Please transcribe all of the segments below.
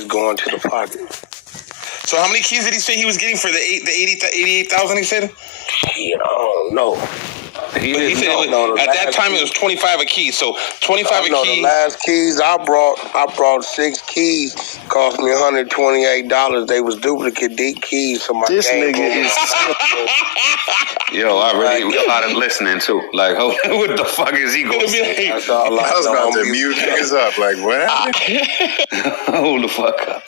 is going to the pocket. So how many keys did he say he was getting for the 88,000? He said. Yeah, I don't know. He said at that time it was 25 a key. So 25 a key. The last keys I brought 6 keys. Cost me $128. They was duplicate deep keys. So my this nigga is. Yo, I really started listening too. Like, what the fuck is he going to say? That's all I was about to mute niggas up. Like, what happened? Hold the fuck up.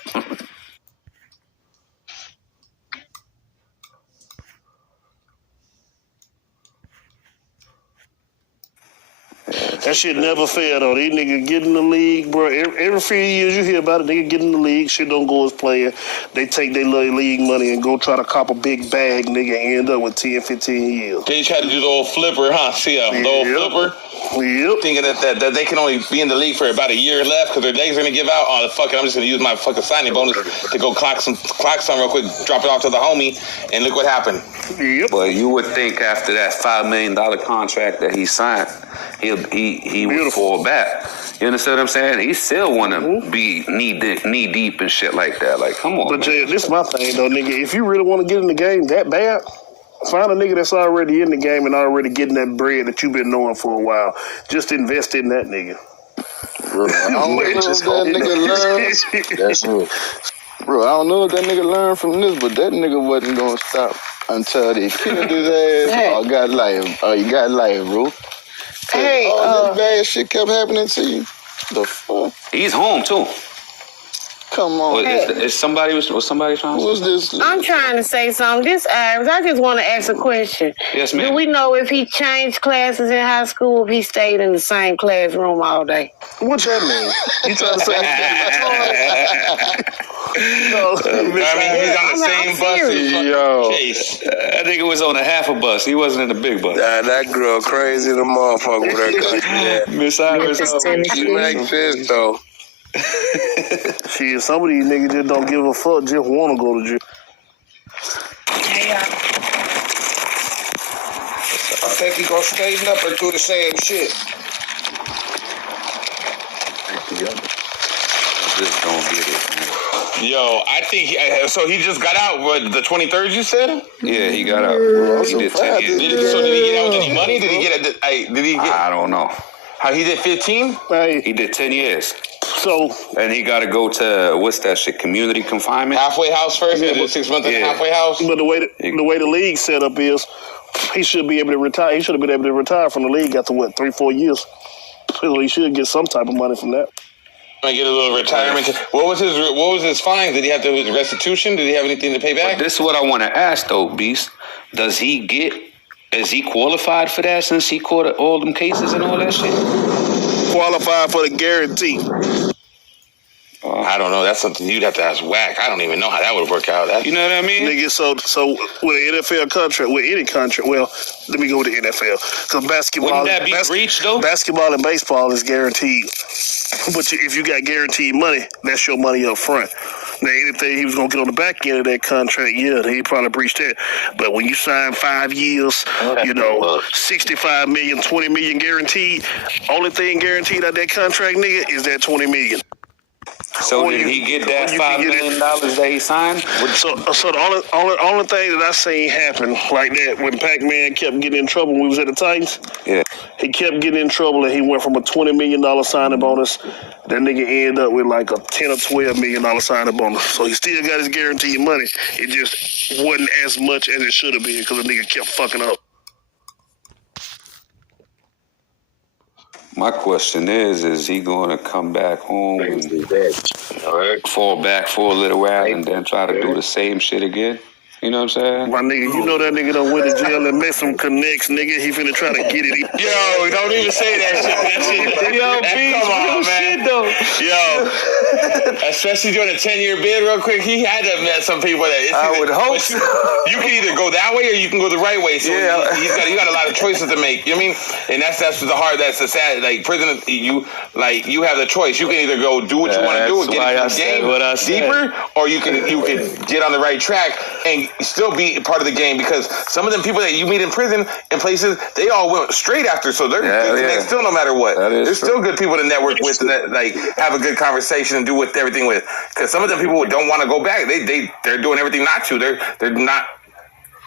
That shit never fail though. These niggas get in the league, bro. Every few years you hear about it, nigga get in the league, shit don't go as planned. They take their little league money and go try to cop a big bag, nigga, and end up with 10, 15 years. They try to do the old flipper, huh? See the old flipper? Yep. Thinking that they can only be in the league for about a year left because their legs are going to give out. Oh, fuck it, I'm just going to use my fucking signing bonus to go clock some real quick, drop it off to the homie, and look what happened. Yep. But you would think after that $5 million contract that he signed, he would fall back. You understand what I'm saying? He still want to be knee deep and shit like that. Like, come on. But Jay, this is my thing though, nigga. If you really want to get in the game that bad, find a nigga that's already in the game and already getting that bread that you've been knowing for a while. Just invest in that nigga. Bro, I don't know if that nigga learned. That's it. Bro, I don't know if that nigga learned from this, but that nigga wasn't gonna stop until they killed his ass. Or got life. Oh, you got life, bro. Hey, all this bad shit kept happening to you. The fuck? He's home too. Come on. Is somebody was somebody trying to? Who's this? I'm trying to say something. This Iris, I just want to ask a question. Yes, ma'am. Do we know if he changed classes in high school, if he stayed in the same classroom all day? What that mean? You trying to say no, I mean, he's on the same bus as Yo. Chase. That nigga was on a half a bus. He wasn't in the big bus. That girl crazy the motherfucker with her country. Miss Iris. She makes sense though. shit, some of these niggas just don't give a fuck, just want to go to jail. I think he gonna straighten up and do the same shit. Just don't get it, man. Yo, I think he just got out. What, the 23rd? You said? Yeah, he got out. He did 10 years. Did he get out with any money? Did he get? I don't know. How he did 15? Hey, He did 10 years. so And he got to go to, what's that shit, community confinement? Halfway house first. He did 6 months in the halfway house. but the way the league set up is, he should be able to retire. He should have been able to retire from the league after 3-4 years. So he should get some type of money from that. I get a little retirement. What was his fine? Did he have to restitution? Did he have anything to pay back? But this is what I want to ask though, Beast. Is he qualified for that since he caught all them cases and all that shit? Qualified for the guarantee. I don't know. That's something you'd have to ask Wack. I don't even know how that would work out. You know what I mean? Nigga, so with an NFL contract, with any contract, well, let me go with the NFL. Because basketball, Wouldn't that be breach, though? Basketball and baseball is guaranteed. But if you got guaranteed money, that's your money up front. Now, anything he was going to get on the back end of that contract, yeah, he probably breached that. But when you sign 5 years, 65 million, 20 million guaranteed, only thing guaranteed out that contract, nigga, is that 20 million. So did he get that $5 million that he signed? So the only thing that I seen happen like that when Pac-Man kept getting in trouble when we was at the Titans, Yeah. he kept getting in trouble and he went from a $20 million signing bonus. That nigga ended up with like a $10 or $12 million signing bonus. So he still got his guaranteed money. It just wasn't as much as it should have been because the nigga kept fucking up. My question is he going to come back home and fall back for a little while and then try to do the same shit again? You know what I'm saying? My nigga, you know that nigga done went to jail and met some connects, nigga. He finna try to get it. Yo, don't even say that shit. That shit. Yo, Come on, man. shit, though. Yo, especially doing a 10-year bid real quick, he had to have met some people that. I would hope so. You can either go that way or you can go the right way. So Yeah. you got a lot of choices to make. You know what I mean? And that's the sad. Like prison, you have the choice. You can either go do what you want to do and get into the game deeper, or you can get on the right track and still be part of the game because some of them people that you meet in prison in places, they all went straight after, so they're still no matter what. There's still good people to network with and that like have a good conversation and do with everything with. Because some of them people don't want to go back. They're doing everything not to. They're not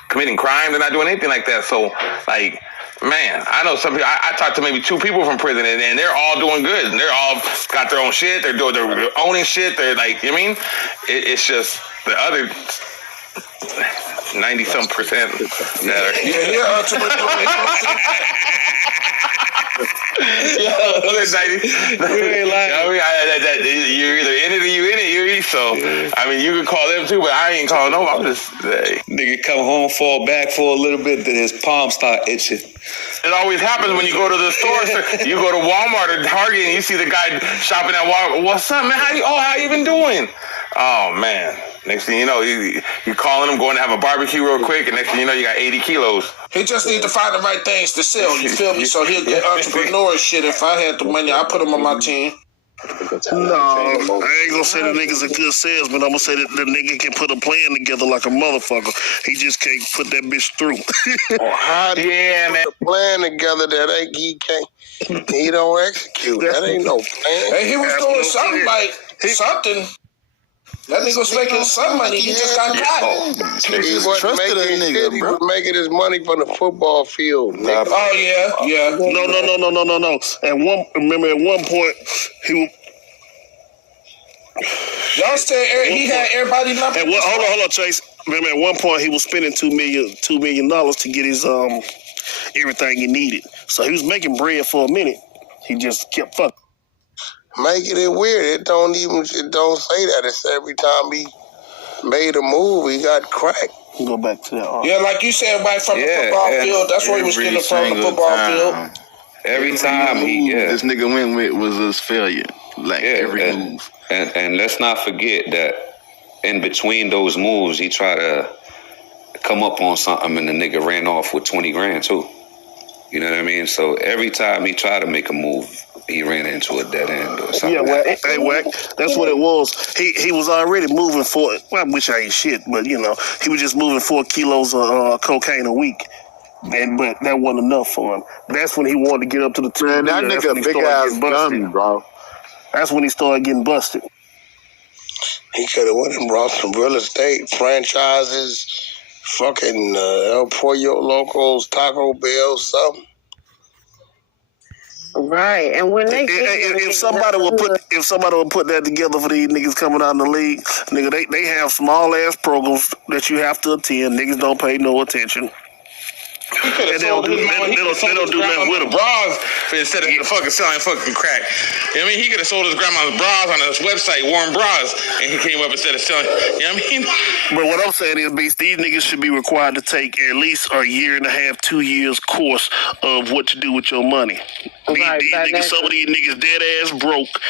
committing crime. They're not doing anything like that. So like. Man, I know some people. I talked to maybe 2 people from prison, and they're all doing good. And they're all got their own shit. They're owning shit. They're like, you know what I mean? It's just the other 90-some% that are. You're either in it or you in it. So I mean, you could call them too, but I ain't calling no. I'm just nigga come home, fall back for a little bit, then his palms start itching. It always happens when you go to the store. So you go to Walmart or Target and you see the guy shopping at Walmart. What's up, man? How you been doing? Oh man. Next thing you know, you calling him, going to have a barbecue real quick, and next thing you know, you got 80 kilos. He just need to find the right things to sell, you feel me? So he'll get entrepreneur and shit. If I had the money, I'd put him on my team. No, I ain't gonna say the nigga's a good salesman. I'm gonna say that the nigga can put a plan together like a motherfucker. He just can't put that bitch through. How do you put a plan together that he don't execute? That ain't no plan. Hey, he was doing something like something. That nigga was making some money. He just got caught. He wasn't making his money from the football field. Nigga. Oh yeah. No. At one point, he was. Y'all said he had everybody number. Hold on, Chase. Remember, at one point he was spending $2 million to get his everything he needed. So he was making bread for a minute. He just kept fucking. Making it weird. It don't say that. It's every time he made a move, he got cracked. Go back to that. Yeah, like you said, right from the football field. That's where he was getting from the football field. Every time this nigga went with was his failure. Like every move. And let's not forget that in between those moves, he tried to come up on something, and the nigga ran off with 20 grand too. You know what I mean? So every time he tried to make a move, he ran into a dead end or something. Yeah, Wack, that's what it was. He was already moving which ain't shit, but you know, he was just moving 4 kilos of cocaine a week. But that wasn't enough for him. That's when he wanted to get up to the 2 million. Man, that nigga big ass dummy, bro. That's when he started getting busted. He could have went and brought some real estate franchises, fucking El Pollo Locos, Taco Bell, something. Right, and when they if somebody would put that together for these niggas coming out in the league, nigga, they have small ass programs that you have to attend. Niggas don't pay no attention. He could have sold his mama. He could have sold his grandma's bras instead of fucking selling fucking crack. You know what I mean? He could have sold his grandma's bras on his website, Warren Bras, and he came up instead of selling. You know what I mean? But what I'm saying is, Beast, these niggas should be required to take at least a 1.5, 2 years course of what to do with your money. These niggas, some of these niggas dead ass broke,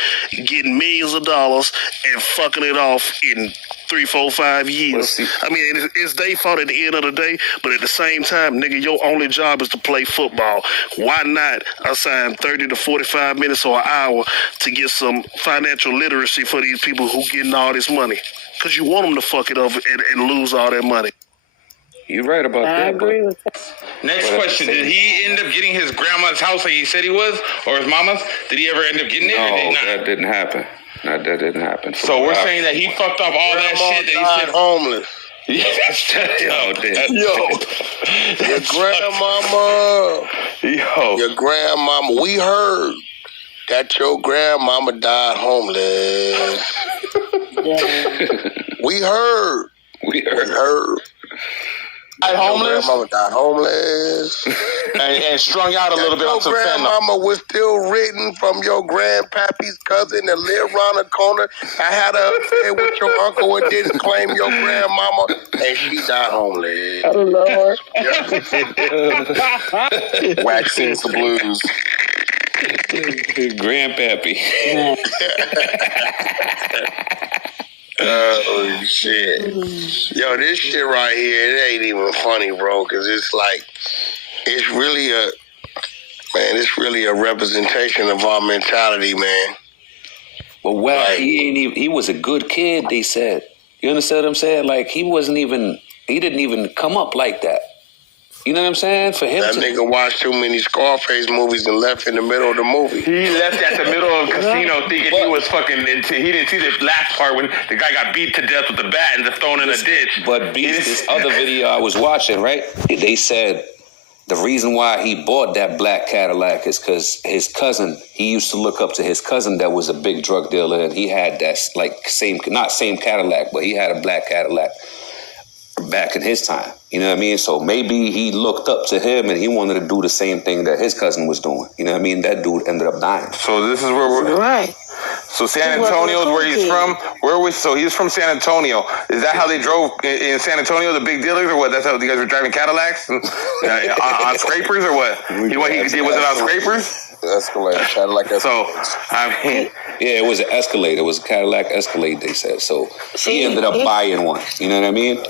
getting millions of dollars and fucking it off in 3, 4, 5 years. I mean, it's their fault at the end of the day, but at the same time, nigga, your only job is to play football. Why not assign 30 to 45 minutes or an hour to get some financial literacy for these people who getting all this money? Because you want them to fuck it up and lose all that money. You're right about that. I agree with that. Next question. Did he end up getting his grandma's house like he said he was? Or his mama's? Did he ever end up getting it? No, or did not? that didn't happen. That didn't happen. So we're saying that he fucked off all that shit that he said. Homeless. Yeah, Your grandmama. Your grandmama. We heard that your grandmama died homeless. We heard. Homeless? Grandmama died homeless. and strung out a little bit on some fentanyl. Your grandmama was still written from your grandpappy's cousin that lived around the corner. I had an affair with your uncle and didn't claim your grandmama, and she died homeless. Oh, Lord. Wack sings the blues. Grandpappy. Oh, shit. Yo, this shit right here, it ain't even funny, bro, because it's like, it's really a representation of our mentality, man. But Wack, he was a good kid, they said. You understand what I'm saying? Like, he wasn't even he didn't even come up like that. You know what I'm saying? For him that nigga watched too many Scarface movies and left in the middle of the movie. He left at the middle of Casino thinking he was fucking into. He didn't see the last part when the guy got beat to death with the bat and just thrown in a ditch. But this other video I was watching, right? They said the reason why he bought that black Cadillac is because his cousin, he used to look up to his cousin that was a big drug dealer, and he had that not same Cadillac, but he had a black Cadillac back in his time. You know what I mean? So maybe he looked up to him and he wanted to do the same thing that his cousin was doing. You know what I mean? That dude ended up dying. So this is where we're... Right. So San Antonio is where he's from? So he's from San Antonio. Is that how they drove in San Antonio, the big dealers, or what? That's how you guys were driving Cadillacs? on scrapers, or what? Was it on scrapers? Escalade, Cadillac Escalade. So, I mean... Yeah, it was an Escalade. It was a Cadillac Escalade, they said. So he ended up buying one. You know what I mean?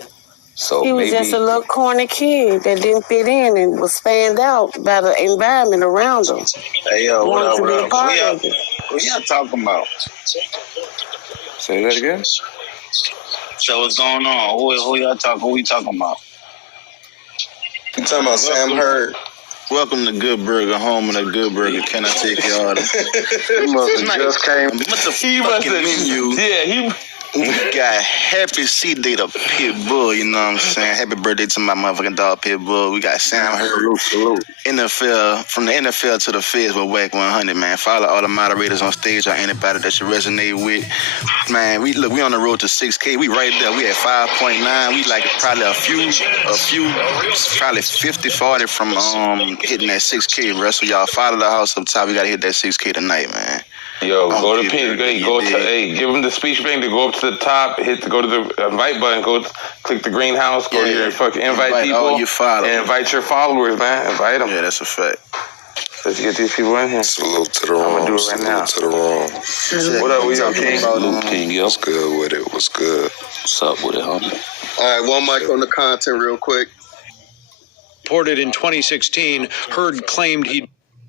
So he was just a little corny kid that didn't fit in and was fanned out by the environment around him. Hey, yo, what up? What y'all talking about? Say that again? So what's going on? Who y'all talking? Who we talking about? You talking about Sam Hurd? Welcome to Good Burger, home of the Good Burger. Can I take your order? He must have just came. What the fucking menu? Yeah, We got Happy C-Day to Pitbull, you know what I'm saying? Happy birthday to my motherfucking dog Pitbull. We got Sam Hurd. Salute. NFL, from the NFL to the Feds with Wack100, man. Follow all the moderators on stage or anybody that you resonate with. Man, we on the road to 6K. We right there. We at 5.9. We like probably a few, probably 50, 40 from hitting that 6K, bro. So y'all follow the house up top. We gotta hit that 6K tonight, man. Yo, go to pin. Give them the speech bank to go up to the top. Go to the invite button. Click the green house. Go to your fucking invite people. All your followers. And invite your followers, man. Invite them. Yeah, that's a fact. Let's get these people in here. Salute to the room. I'm gonna do it right now. Salute to the room. What up, we King? Salute, King, yo. What's good with it? What's good? What's up with it, homie? All right, one mic on the content real quick. Reported in 2016, Hurd claimed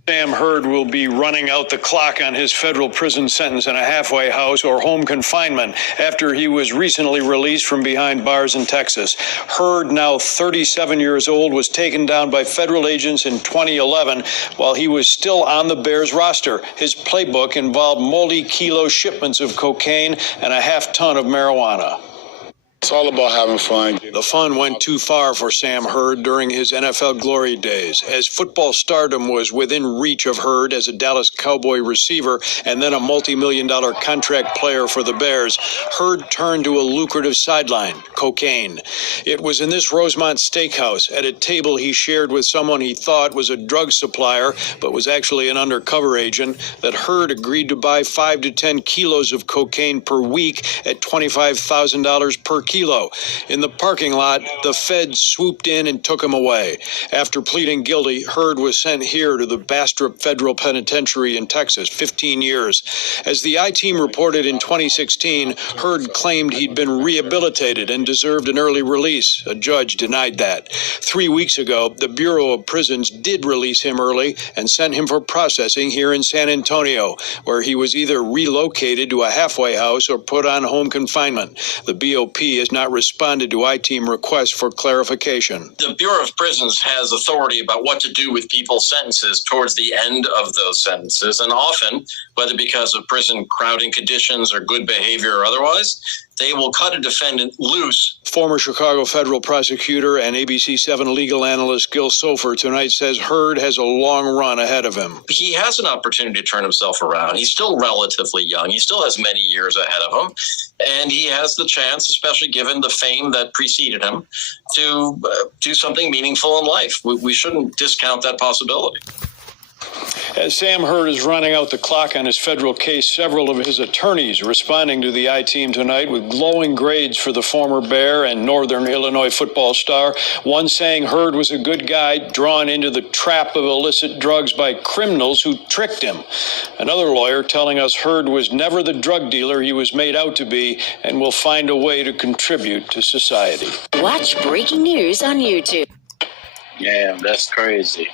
Sam Hurd will be running out the clock on his federal prison sentence in a halfway house or home confinement after he was recently released from behind bars in Texas. Hurd, now 37 years old, was taken down by federal agents in 2011 while he was still on the Bears roster. His playbook involved multi-kilo shipments of cocaine and a half-ton of marijuana. It's all about having fun. The fun went too far for Sam Hurd during his NFL glory days, as football stardom was within reach of Hurd as a Dallas Cowboy receiver and then a multi-million-dollar contract player for the Bears. Hurd turned to a lucrative sideline, cocaine. It was in this Rosemont steakhouse at a table he shared with someone he thought was a drug supplier but was actually an undercover agent that Hurd agreed to buy 5 to 10 kilos of cocaine per week at $25,000 per kilo. In the parking lot, the feds swooped in and took him away. After pleading guilty, Hurd was sent here to the Bastrop Federal Penitentiary in Texas, 15 years. As the I-Team reported in 2016, Hurd claimed he'd been rehabilitated and deserved an early release. A judge denied that. 3 weeks ago, the Bureau of Prisons did release him early and sent him for processing here in San Antonio, where he was either relocated to a halfway house or put on home confinement. The BOP has not responded to I-Team requests for clarification. The Bureau of Prisons has authority about what to do with people's sentences towards the end of those sentences, and often, whether because of prison crowding conditions or good behavior or otherwise, they will cut a defendant loose. Former Chicago federal prosecutor and ABC 7 legal analyst Gil Sofer tonight says Hurd has a long run ahead of him. He has an opportunity to turn himself around. He's still relatively young. He still has many years ahead of him. And he has the chance, especially given the fame that preceded him, to do something meaningful in life. We shouldn't discount that possibility. As Sam Hurd is running out the clock on his federal case, several of his attorneys responding to the I-Team tonight with glowing grades for the former Bear and Northern Illinois football star. One saying Hurd was a good guy drawn into the trap of illicit drugs by criminals who tricked him. Another lawyer telling us Hurd was never the drug dealer he was made out to be and will find a way to contribute to society. Watch breaking news on YouTube. Yeah, that's crazy.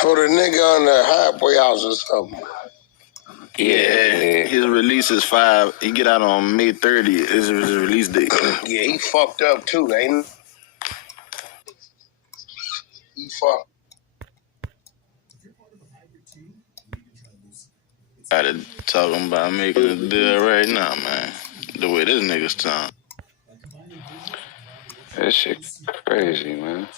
So the nigga on the halfway house or something. Yeah. His release is 5. He get out on May 30th. Is his release date. Yeah, he fucked up too, ain't he? Fucked. Gotta talking about making a deal right now, man. The way this nigga's talking. That shit crazy, man.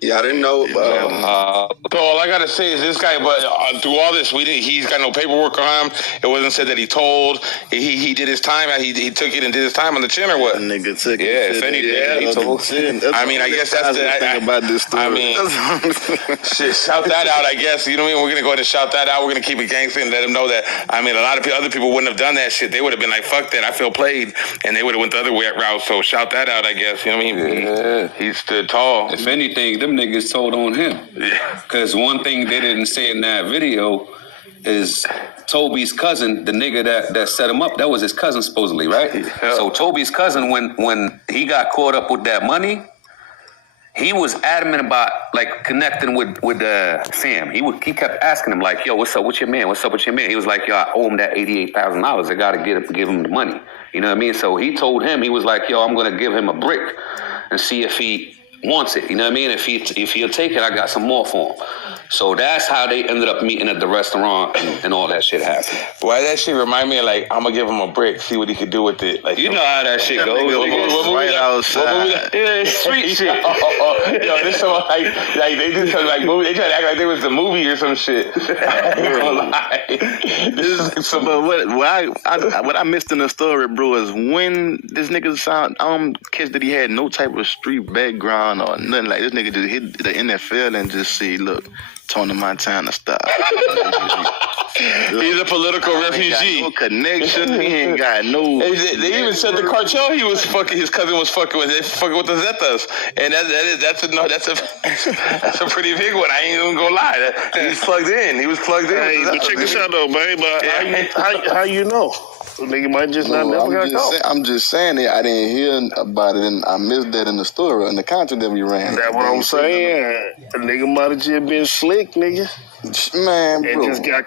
Yeah, I didn't know. So all I gotta say is this guy, but through all this, he's got no paperwork on him. It wasn't said that he told. He did his time. He took it and did his time on the chin or what? Nigga took it. Yeah, if anything, he told. I mean, I guess that's the thing about this story. I mean, shit, shout that out. I guess you know what I mean. We're gonna go ahead and shout that out. We're gonna keep it gangster and let him know that. I mean, a lot of other people wouldn't have done that shit. They would have been like, "Fuck that, I feel played," and they would have went the other route. So shout that out. I guess you know what I mean. Yeah. He stood tall. If anything, them niggas told on him. Yeah. Because one thing they didn't say in that video is Toby's cousin, the nigga that set him up, that was his cousin supposedly, right? Yeah. So Toby's cousin, when he got caught up with that money, he was adamant about like connecting with Sam. He kept asking him like, "Yo, what's up with your man? What's up with your man?" He was like, "Yo, I owe him that $88,000. I gotta give him the money." You know what I mean? So he told him, he was like, "Yo, I'm gonna give him a brick and see if he wants it." You know what I mean? If he'll take it, I got some more for him. So that's how they ended up meeting at the restaurant and all that shit happened. Why that shit remind me of like, I'm gonna give him a brick, see what he could do with it. Like, you know how that shit goes. Right outside. Yeah, street shit. Yo, this so like they do something like movie. They try to act like they was the movie or some shit. I ain't gonna lie. This is some. But what I missed in the story, bro, is when this nigga sound catch that he had no type of street background or nothing. Like this nigga just hit the NFL and just say, "Look, Tony Montana style." He's a political refugee. He ain't got no connection. He ain't got no. They even said the cartel he was fucking. His cousin was fucking with. They fucking with the Zetas, and that's a pretty big one. I ain't even gonna lie. He's plugged in. He was plugged in. Hey, but check this out though, man. But how you know? So nigga might just not never got caught. I'm just saying it. I didn't hear about it, and I missed that in the story, in the content that we ran. That's what I'm saying. A nigga might have just been slick, nigga. Man, bro. And just got